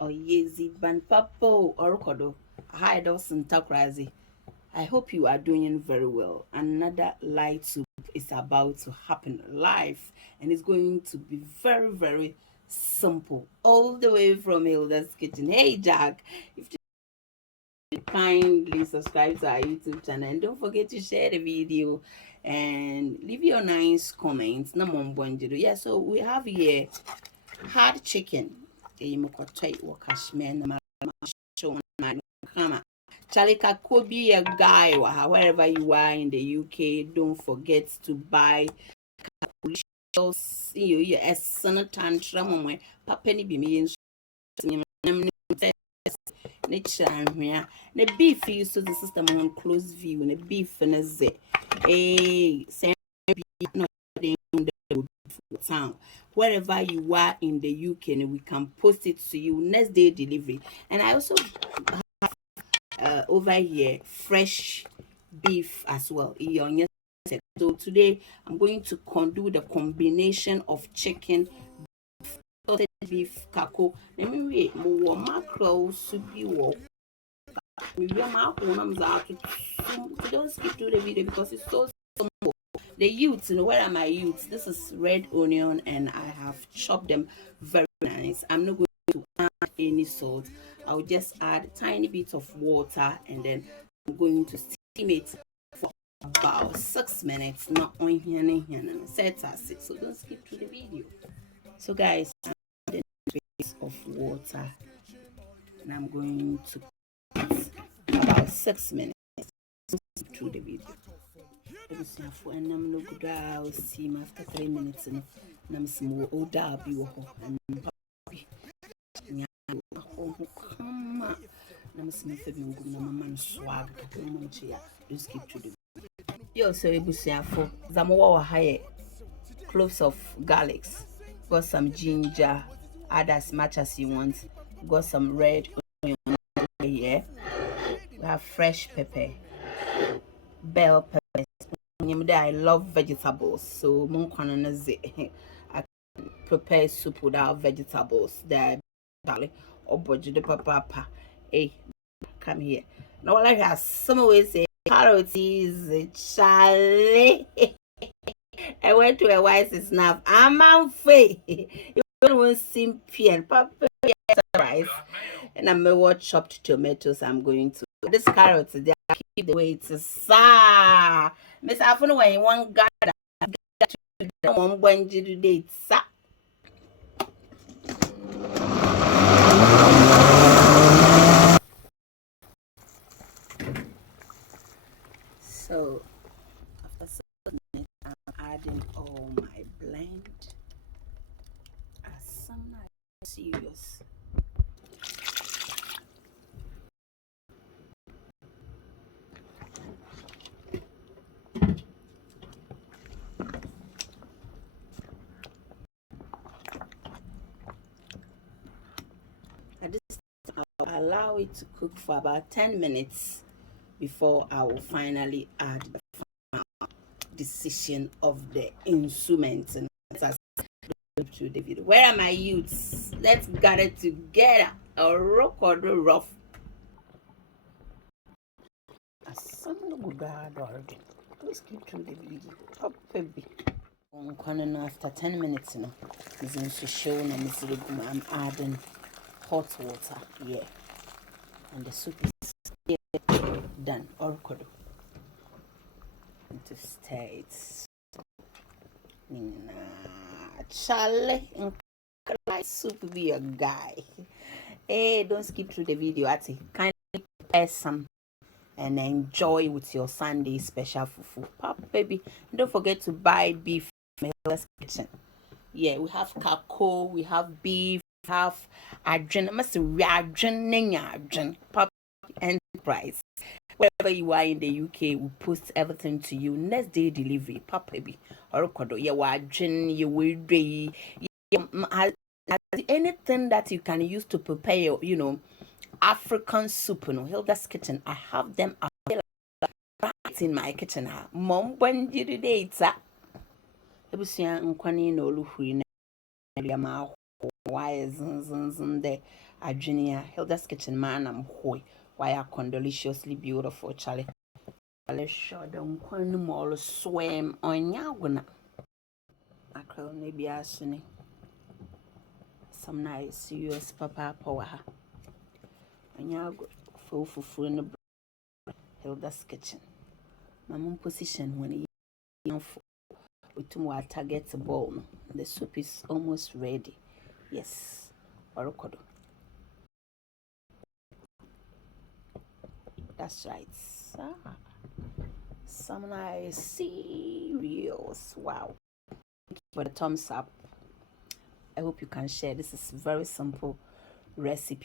Oyezi ban papo orokodo. Hi Dawson Takrazi. I hope you are doing very well. Another light soup is about to happen live, and it's going to be very, very simple. All the way from Hilda's Kitchen. Hey Jack, if you kindly subscribe to our YouTube channel and don't forget to share the video and leave your nice comments. Yeah, so we have here hard chicken. Chalika could be a guy wherever you are in the UK. Don't forget to buy you as son tantrum when papa ni be me nature here. The beef you use the system on close view and the beef and a z a same town wherever you are in the UK, and we can post it to you next day delivery. And I also over here fresh beef as well. So today I'm going to do the combination of chicken, salted beef, kako. Let me wait more mackerel soup you don't skip through the video because it's so simple. The youths, where are my youths? This is red onion and I have chopped them very nice. I'm not going to add any salt. I'll just add a tiny bit of water and then I'm going to steam it for about 6 minutes. Not on here and set as it. So don't skip through the video. So guys, I'm adding a bit of water and I'm going to about 6 minutes through the video. And I'm no good. I'll see him after 3 minutes. And I'm small old Darby and Papi. I'm smith of you, man swag. Don't skip to the video. You also able to say for Zamoa high cloves of garlics. Got some ginger, add as much as you want. Got some red onion here. We have fresh pepper, bell pepper. I love vegetables, so I prepare soup without vegetables. There, or budget papa. Hey, come here. Now, what I have some ways say carrots is Charlie. I went to a wise snap. I'm on faith. You don't seem pear, papa, rice, and I'm more chopped tomatoes. I'm going to this carrots. They keep the way it's sa. Miss Afuna, when you want gather, one when you date sa. So after 7 minutes, I'm adding all my blend. As some nice serious. At this time, I'll allow it to cook for about 10 minutes before I will finally add the final decision of the instruments. And let's to the video. Where are my youths? Let's gather together. A rock or the rough. Please keep through the video. Oh, baby. After 10 minutes, it's going to show I'm adding hot water here, and the soup is done. Orkodo to stir it. Charlie, soup be a guy. Hey, don't skip through the video. Ati, kindly prepare some and enjoy with your Sunday special fufu. Papa, baby, don't forget to buy beef from Hilda's Kitchen. Yeah, we have kako, we have beef, we have adren. I must say adren, Papa Enterprise. Wherever you are in the UK, we post everything to you. Next day delivery, Papa, baby. Or yeah, adren, you will do anything that you can use to prepare your, African soup, Hilda's Kitchen. I have them available right in my kitchen. Mom, when did you date? Ebusia nkwani na oluhuri na ma why zin there adwenia Hilda's kitchen man am hoy why are condoliciously beautiful Charlie. Let's show them when more swim on yaguna. Mackerel maybe asini. Some nice US papa power. And yago full in the Hilda's kitchen. My mom position when young with more target the bowl. The soup is almost ready. Yes. Orokodo. That's right. Some nice cereals. Wow. Thank you for the thumbs up. I hope you can share. This is very simple recipe.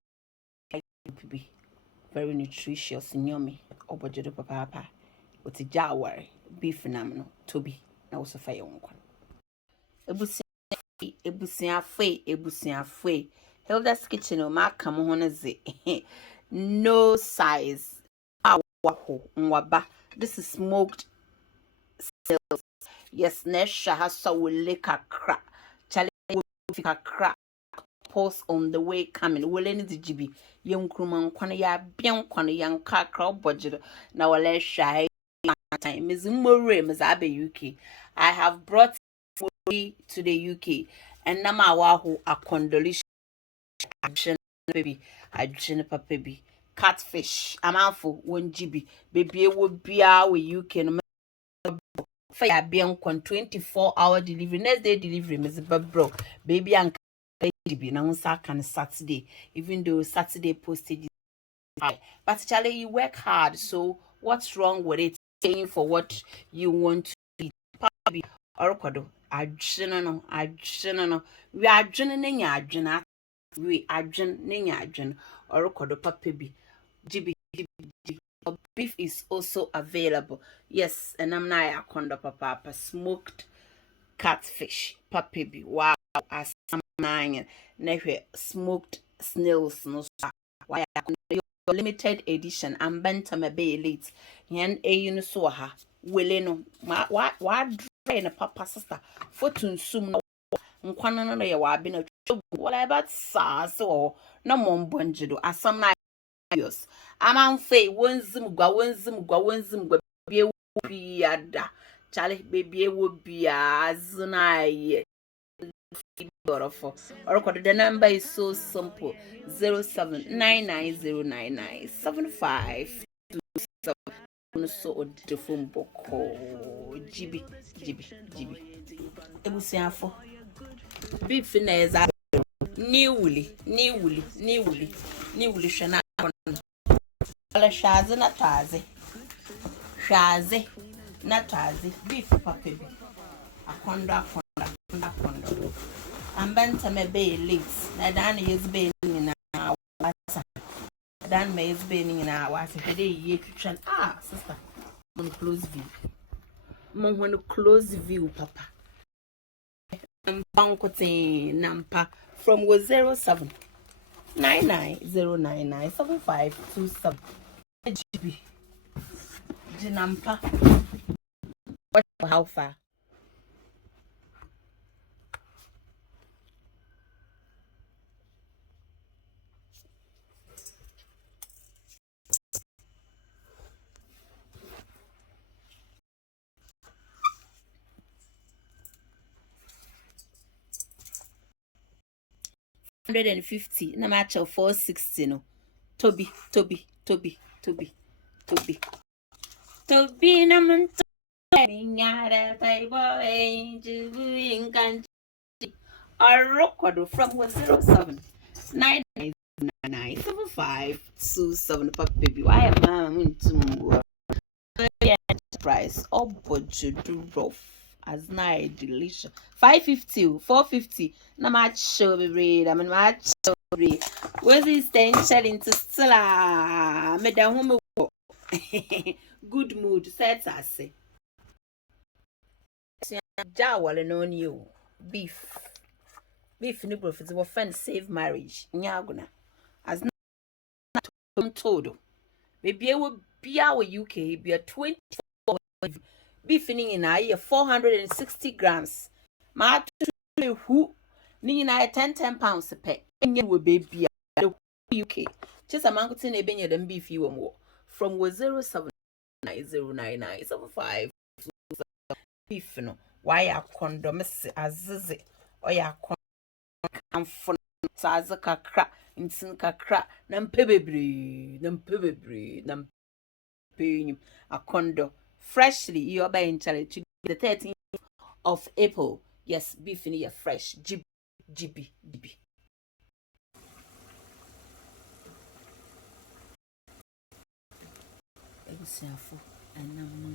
Very nutritious. Yummy. Obojodo papa. With the jawari. Beef phenomenal. Toby. Na also fire one. Ebusia fue. Hilda's kitchen o ma come on ze. No size. Mwaba. This is smoked sales. Yes, Nesha has so will lick a crack. Charlie will a crack. Post on the way coming. Will any GB? Young crewman, quana ya bien quana young car crowd budget. Now let's shy time. Miss Murray, Miss Abbey UK. I have brought food to the UK and Nama Wahu a condolation action baby. I juniper baby. Catfish. I'm out for 1 GB. Baby would be out with you can fire be on 24-hour delivery. Next day delivery, Miss Bro. Baby and GB now on Saturday. Even though Saturday postage is high. But Charlie, you work hard, so what's wrong with it? Paying for what you want to eat. Probably Orokodo. I no. We are joining ya we adwen nenya adwen orokodo papebi GB beef is also available. Yes, and I'm na akondo papa smoked catfish papebi wow as nine nehwe smoked snails no why limited edition and bantama be elite yan eyinu so ha wele no wa dry na papa sister fotun sum nkwana no ye wa be na what about sauce or no mon bonjido asam na yos aman fe wonzim gwa bie bi ada chale bebie wo bia azna beautiful. Or the number is so simple 0799099752 so the phone book GB ebusiafo beef na eza niwuli shana ala shaze na taze beef papebi akondo ambenta me be late na dan yes be ni na wasa dan me yes be ni na wasa de ye twitwan sister mon close view papa bankote nampa from 0799099757 GB nampa how far 150 na match of 460 no Toby na manto nyara taibo enjubu inkan Orokodo from 07999752 baby why am I into price obojudu rough as nice delicious 550 450 na match show baby I mean match show baby where's this tension into stella madam good mood set as jawale no you beef ni profit will friend save marriage nyaguna as not todo baby e will be our UK be a 24 beef in a year 460 grams ma who Ni na 10 pounds pe. Enye wo baby UK. Just a mango tin ebenye dem beef you mo. From 079099975 beef no. Why a condoms azizi. Oya konfo saze kakra. Ntin kakra. Na mpe bebre. Na mpe a condo. Freshly, you're buying challenge the 13th of April. Yes, beef in here fresh. GB. Ebusiafo enam na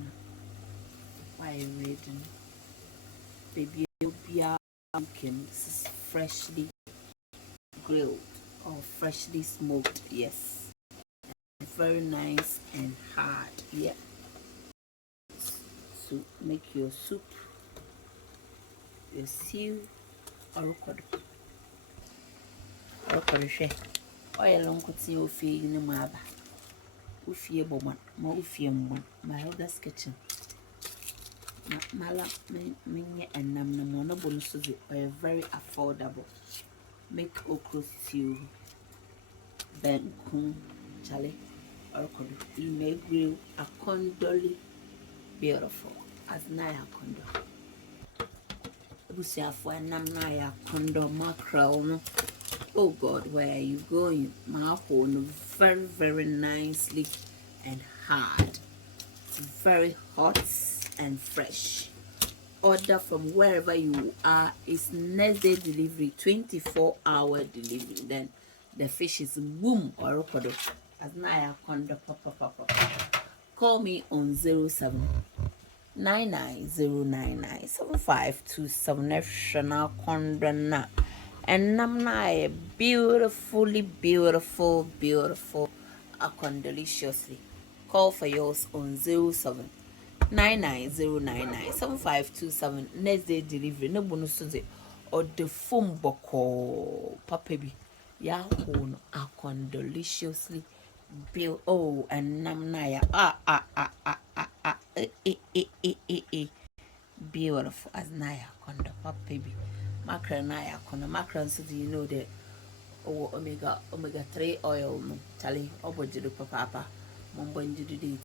why reading baby obia can freshly grilled or freshly smoked. Yes, very nice and hard. Yeah, so make your soup, your stew, or share oil on cutting your feet in the mother. Ufie boman, ma ufie mbon, my eldest kitchen. Mala minye enam na mo no bonus very affordable. Make okra stew, ben kun, chale, or email grill, a condoli, beautiful, as naya condo. Busiafo enam naya condo mackerel no. Oh God, where are you going? My phone very nicely and hard. It's very hot and fresh. Order from wherever you are. It's next day delivery, 24-hour delivery. Then the fish is boom or kodo. As naya kondo papa. Call me on 0799099752 national kondo na. And namna beautiful, deliciously. Call for yours on 0799099752 next day delivery. No bonus or the foam boko papabi. Ya hone deliciously build. Oh, and namna beautiful as naya kondo papabi. Mackerel naya kono mackerel, so do you know that omega 3 oil no chale obojiru papa mumbo njidu